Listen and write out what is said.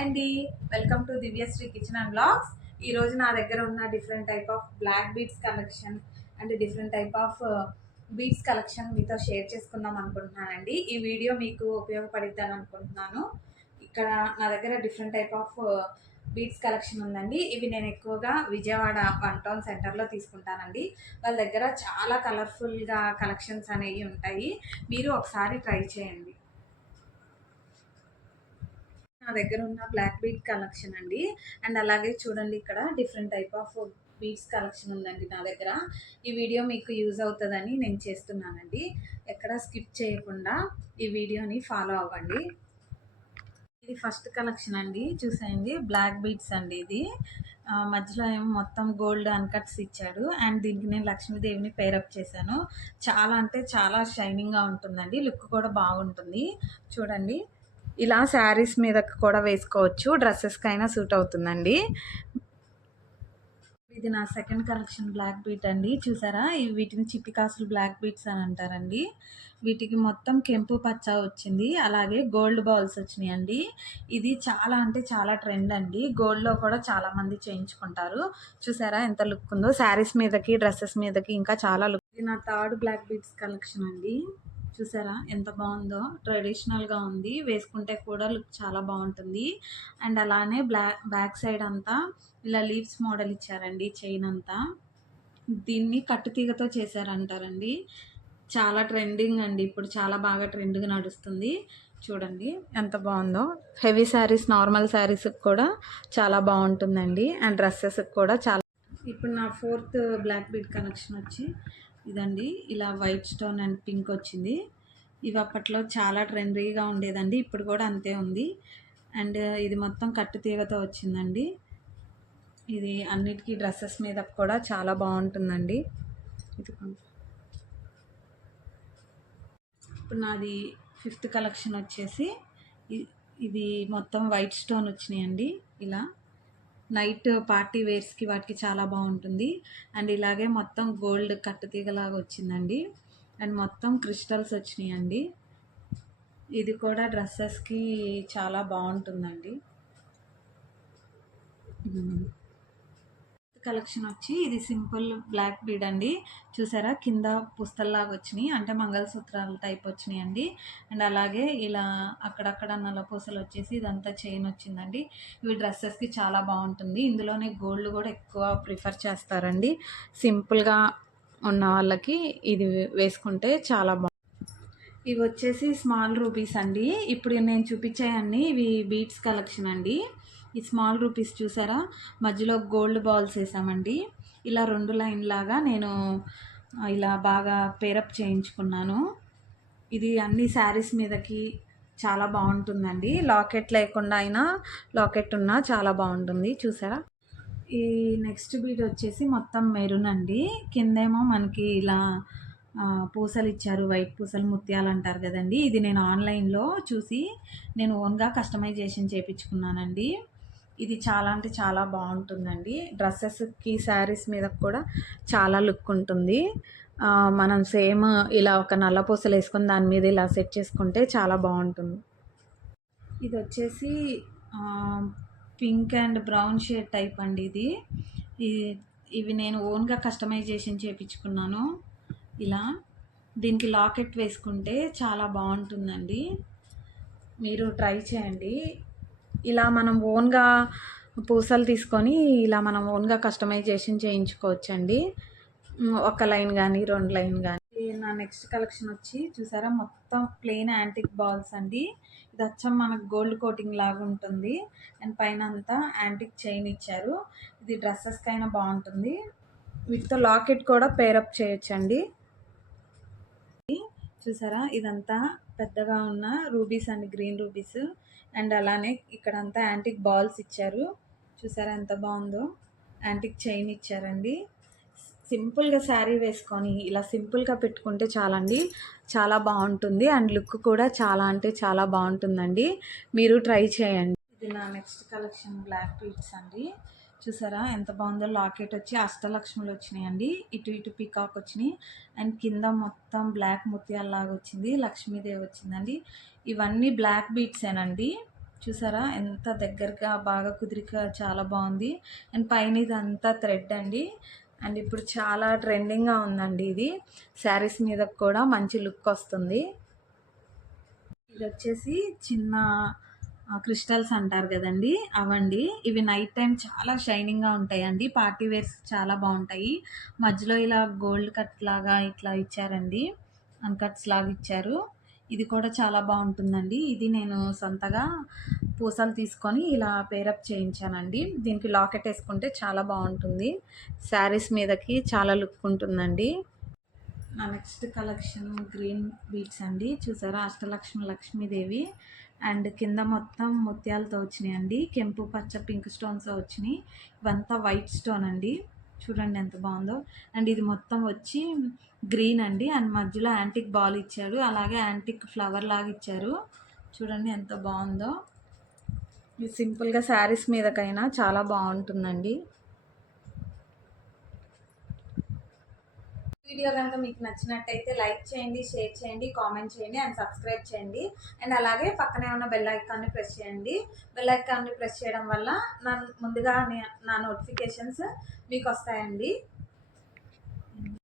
అండి, welcome to Divyasri kitchen and blogs. ఈరోజు నా దగ్గర ఉన్న different type of black beads collection and different type of beads collection మీతో షేర్ చేసుకుందాం అనుకుంటున్నానండి. ఈ వీడియో మీకు ఉపయోగపడిద్దని అనుకుంటున్నాను. ఇక్కడ నా దగ్గర different type of beads collection ఉందండి. ఇవి నేను ఎక్కువగా విజయవాడ 1 టౌన్ సెంటర్లో తీసుకుంటానండి. వాళ్ళ దగ్గర చాలా కలర్ఫుల్గా కలెక్షన్స్ అనేవి ఉంటాయి. మీరు ఒకసారి ట్రై చేయండి. నా దగ్గర ఉన్న బ్లాక్ బీడ్ కలెక్షన్ అండి. అండ్ అలాగే చూడండి, ఇక్కడ different type of beads collection ఉందండి నా దగ్గర. ఈ వీడియో మీకు యూజ్ అవుతుందని నేను చేస్తున్నానండి. ఎక్కడ స్కిప్ చేయకుండా ఈ వీడియోని ఫాలో అవ్వండి. ఇది ఫస్ట్ కలెక్షన్ అండి, చూసేయండి. బ్లాక్ బీడ్స్ అండి. ఇది మధ్యలో ఏమో మొత్తం గోల్డ్ అన్కట్స్ ఇచ్చాడు. అండ్ దీనికి నేను లక్ష్మీదేవిని పేరప్ చేశాను. చాలా అంటే చాలా షైనింగ్గా ఉంటుందండి. లుక్ కూడా బాగుంటుంది. చూడండి, ఇలా శారీస్ మీదకి కూడా వేసుకోవచ్చు. డ్రెస్సెస్కి అయినా సూట్ అవుతుందండి. ఇది నా సెకండ్ కలెక్షన్ బ్లాక్ బీట్ అండి. చూసారా, వీటిని చిప్పికాసులు బ్లాక్ బీట్స్ అని అంటారండి. వీటికి మొత్తం కెంపు పచ్చ వచ్చింది, అలాగే గోల్డ్ బాల్స్ వచ్చినాయి అండి. ఇది చాలా అంటే చాలా ట్రెండ్ అండి. గోల్డ్లో కూడా చాలా మంది చేయించుకుంటారు. చూసారా ఎంత లుక్ ఉందో, శారీస్ మీదకి డ్రెస్సెస్ మీదకి ఇంకా చాలా లుక్. ఇది నా థర్డ్ బ్లాక్ బీట్స్ కలెక్షన్ అండి. చూసారా ఎంత బాగుందో, ట్రెడిషనల్గా ఉంది. వేసుకుంటే కూడా లుక్ చాలా బాగుంటుంది. అండ్ అలానే బ్యాక్ సైడ్ అంతా ఇలా లీవ్స్ మోడల్ ఇచ్చారండి. చైన్ అంతా దీన్ని కట్టుతీగతో చేశారంటారండి. చాలా ట్రెండింగ్ అండి, ఇప్పుడు చాలా బాగా ట్రెండ్గా నడుస్తుంది. చూడండి ఎంత బాగుందో. హెవీ శారీస్, నార్మల్ శారీస్కి కూడా చాలా బాగుంటుందండి. అండ్ డ్రెస్సెస్కి కూడా చాలా. ఇప్పుడు నా ఫోర్త్ బ్లాక్ బీడ్ కలెక్షన్ వచ్చి ఇదండి. ఇలా వైట్ స్టోన్ అండ్ పింక్ వచ్చింది. ఇవి అప్పట్లో చాలా ట్రెండీగా ఉండేదండి, ఇప్పుడు కూడా అంతే ఉంది. అండ్ ఇది మొత్తం కట్టుతీగతో వచ్చిందండి. ఇది అన్నిటికీ డ్రెస్సెస్ మీద కూడా చాలా బాగుంటుందండి. ఇది ఇప్పుడు నాది ఫిఫ్త్ కలెక్షన్ వచ్చేసి ఇది మొత్తం వైట్ స్టోన్ వచ్చినాయండి. ఇలా నైట్ పార్టీ వేర్స్కి వాటికి చాలా బాగుంటుంది. అండ్ ఇలాగే మొత్తం గోల్డ్ కట్టుతీగలాగా వచ్చిందండి. అండ్ మొత్తం క్రిస్టల్స్ వచ్చినాయండి. ఇది కూడా డ్రెస్సెస్కి చాలా బాగుంటుందండి. కలెక్షన్ వచ్చి ఇది సింపుల్ బ్లాక్ బీడ్ అండి. చూసారా, కింద పుస్తల్లాగా వచ్చినాయి, అంటే మంగళసూత్రాల టైప్ వచ్చినాయి అండి. అండ్ అలాగే ఇలా అక్కడక్కడ నల్లపూసలు వచ్చేసి ఇదంతా చైన్ వచ్చిందండి. ఇవి డ్రెస్సెస్కి చాలా బాగుంటుంది. ఇందులోనే గోల్డ్ కూడా ఎక్కువ ప్రిఫర్ చేస్తారండి. సింపుల్గా ఉన్న వాళ్ళకి ఇది వేసుకుంటే చాలా బాగుంటుంది. ఇవి వచ్చేసి స్మాల్ రూపీస్ అండి. ఇప్పుడు నేను చూపించాయన్ని ఇవి బీడ్స్ కలెక్షన్ అండి. ఈ స్మాల్ రూపీస్ చూసారా, మధ్యలో గోల్డ్ బాల్స్ వేసామండి. ఇలా 2 లైన్ లాగా నేను ఇలా బాగా పేరప్ చేయించుకున్నాను. ఇది అన్ని శారీస్ మీదకి చాలా బాగుంటుందండి. లాకెట్ లేకుండా అయినా, లాకెట్ ఉన్నా చాలా బాగుంటుంది. చూసారా, ఈ నెక్స్ట్ బీడ్ వచ్చేసి మొత్తం మెరూన్ అండి. కిందేమో మనకి ఇలా పూసలు ఇచ్చారు, వైట్ పూసలు, ముత్యాలు అంటారు కదండి. ఇది నేను ఆన్లైన్లో చూసి నేను ఓన్గా కస్టమైజేషన్ చేయించుకున్నానండి. ఇది చాలా అంటే చాలా బాగుంటుందండి. డ్రెస్సెస్కి, శారీస్ మీద కూడా చాలా లుక్ ఉంటుంది. మనం సేమ్ ఇలా ఒక నల్ల పూసలు వేసుకొని దాని మీద ఇలా సెట్ చేసుకుంటే చాలా బాగుంటుంది. ఇది వచ్చేసి pink and brown shade type అండి. ఇవి నేను ఓన్గా కస్టమైజేషన్ చేయించుకున్నాను. ఇలా దీనికి లాకెట్ వేసుకుంటే చాలా బాగుంటుందండి. మీరు ట్రై చేయండి. ఇలా మనం ఓన్గా పూసలు తీసుకొని ఇలా మనం ఓన్గా కస్టమైజేషన్ చేయించుకోవచ్చండి. ఒక లైన్ కానీ 2 లైన్ కానీ. నా నెక్స్ట్ కలెక్షన్ వచ్చి చూసారా, మొత్తం ప్లెయిన్ యాంటిక్ బాల్స్ అండి. ఇది వచ్చం మనకు గోల్డ్ కోటింగ్ లాగా ఉంటుంది. అండ్ పైన అంతా యాంటిక్ చైన్ ఇచ్చారు. ఇది డ్రెస్సెస్కి అయినా బాగుంటుంది. వీటితో లాకెట్ కూడా పేరప్ చేయొచ్చండి. చూసారా, ఇదంతా పెద్దగా ఉన్న రూబీస్ అండి, గ్రీన్ రూబీస్. అండ్ అలానే ఇక్కడంతా యాంటిక్ బాల్స్ ఇచ్చారు. చూసారా ఎంత బాగుందో, యాంటిక్ చైన్ ఇచ్చారండి. సింపుల్గా శారీ వేసుకొని ఇలా సింపుల్గా పెట్టుకుంటే చాలండి, చాలా బాగుంటుంది. అండ్ లుక్ కూడా చాలా అంటే చాలా బాగుంటుందండి. మీరు ట్రై చేయండి. ఇది నా నెక్స్ట్ కలెక్షన్ బ్లాక్ బీడ్స్ అండి. చూసారా ఎంత బాగుందో. లాకెట్ వచ్చి అష్టలక్ష్ములు వచ్చినాయండి. ఇటు ఇటు పీకాక్ వచ్చినాయి. అండ్ కింద మొత్తం బ్లాక్ ముత్యాలలాగా వచ్చింది, లక్ష్మీదేవి వచ్చిందండి. ఇవన్నీ బ్లాక్ బీడ్సేనండి. చూసారా ఎంత దగ్గరగా బాగా కుదిరిక చాలా బాగుంది. అండ్ పైన ఇదంతా థ్రెడ్ అండి. అండ్ ఇప్పుడు చాలా ట్రెండింగ్గా ఉందండి ఇది. శారీస్ మీద కూడా మంచి లుక్ వస్తుంది. ఇది వచ్చేసి చిన్న క్రిస్టల్స్ అంటారు కదండి, అవండి. ఇవి నైట్ టైం చాలా షైనింగ్గా ఉంటాయండి. పార్టీ వేర్స్ చాలా బాగుంటాయి. మధ్యలో ఇలా గోల్డ్ కట్ లాగా ఇట్లా ఇచ్చారండి, అన్కట్స్ లాగా ఇచ్చారు. ఇది కూడా చాలా బాగుంటుందండి. ఇది నేను సొంతగా పూసలు తీసుకొని ఇలా పేరప్ చేయించానండి. దీనికి లాకెట్ వేసుకుంటే చాలా బాగుంటుంది. శారీస్ మీదకి చాలా లుక్ ఉంటుందండి. నా నెక్స్ట్ కలెక్షన్ గ్రీన్ బీడ్స్ అండి. చూసారా అష్టలక్ష్మి లక్ష్మీదేవి. అండ్ కింద మొత్తం ముత్యాలతో వచ్చినాయండి. కెంపు పచ్చ పింక్ స్టోన్స్ వచ్చినాయి. ఇవంతా వైట్ స్టోన్ అండి. చూడండి ఎంత బాగుందో. అండ్ ఇది మొత్తం వచ్చి గ్రీన్ అండి. అండ్ మధ్యలో యాంటిక్ బాల్ ఇచ్చారు, అలాగే యాంటిక్ ఫ్లవర్ లాగా ఇచ్చారు. చూడండి ఎంత బాగుందో. ఇది సింపుల్గా శారీస్ మీదకైనా చాలా బాగుంటుందండి. వీడియో కనుక మీకు నచ్చినట్టయితే లైక్ చేయండి, షేర్ చేయండి, కామెంట్ చేయండి అండ్ సబ్స్క్రైబ్ చేయండి. అండ్ అలాగే పక్కనే ఉన్న బెల్ ఐకాన్ని ప్రెస్ చేయండి. బెల్ ఐకాన్ని ప్రెస్ చేయడం వల్ల ముందుగా నా నోటిఫికేషన్స్ మీకు వస్తాయండి.